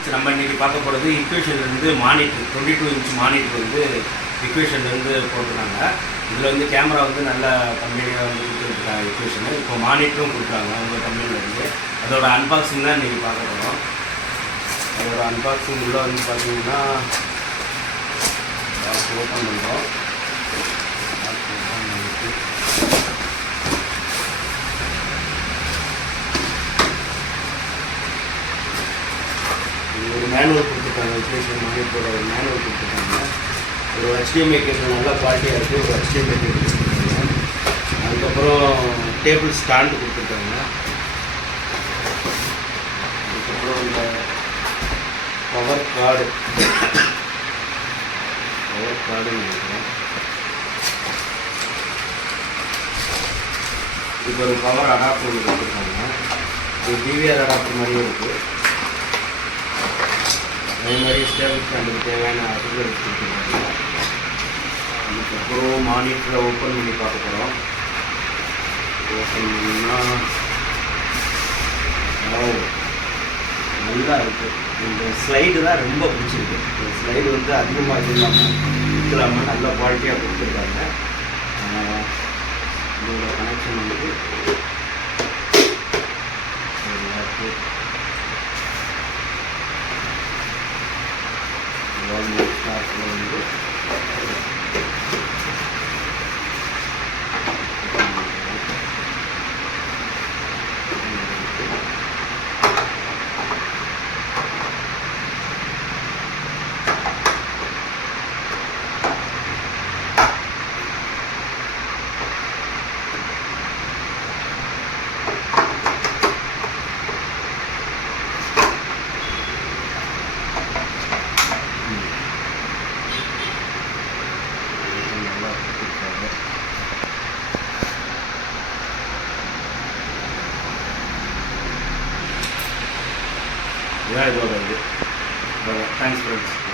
Friends, நம்ம இன்றைக்கி பார்க்க போகிறது இக்குவேஷன்லேருந்து மானிட்டர் 22 இன்ச் மானிட்டர் வந்து இக்குவேஷன்லேருந்து போட்டுருக்காங்க. இதில் வந்து கேமரா வந்து நல்ல கம்பெனியாக வந்து கொடுத்துருக்காங்க இக்குவேஷனு. இப்போ மானிட்டரும் கொடுக்குறாங்க அவங்க கம்பெனிலேருந்து. அதோட அன்பாக்சிங் தான் இன்றைக்கி பார்க்க போகிறோம். அதோட அன்பாக்சிங் உள்ளே வந்து பார்த்தீங்கன்னா ஓப்பன் பண்ணுறோம். ஒரு மேனுவல் கொடுத்துருக்காங்க. இக்குவேஷன் மானிட்டரோட ஒரு மேனுவல் கொடுத்துருக்காங்க. ஒரு HDMI கேபிள் நல்லா குவாலிட்டியாக இருக்குது. ஒரு HDMI கேபிள் கொடுத்துருக்காங்க. அதுக்கப்புறம் டேபிள் ஸ்டாண்டு கொடுத்துருக்காங்க. அதுக்கப்புறம் இந்த பவர் கார்டு நினைக்கிறேன். இப்போ ஒரு பவர் அடாப்டர் கொடுத்துருக்காங்க. இது டிவிஆர் அடாப்டர் மாதிரியும் இருக்குது. அதே மாதிரி ஸ்டேபிள் ஸ்டாண்டுக்கு தேவையான அசசரிஸ் கொடுத்துருக்காங்க. அதுக்கப்புறம் மானிட்டரை ஓப்பன் பண்ணி பார்க்க போகிறோம். ஓப்பன் பண்ணால் நல்லா இருக்குது. இந்த ஸ்லைடு தான் ரொம்ப பிடிச்சிருக்கு. இந்த ஸ்லைடு வந்து அதிகமாக இல்லாமல் நல்ல குவாலிட்டியாக கொடுத்துருக்காங்க. இதோட கனெக்ஷன் வந்து ஸ்டார்டில் வந்து இதோட இது. Thanks friends.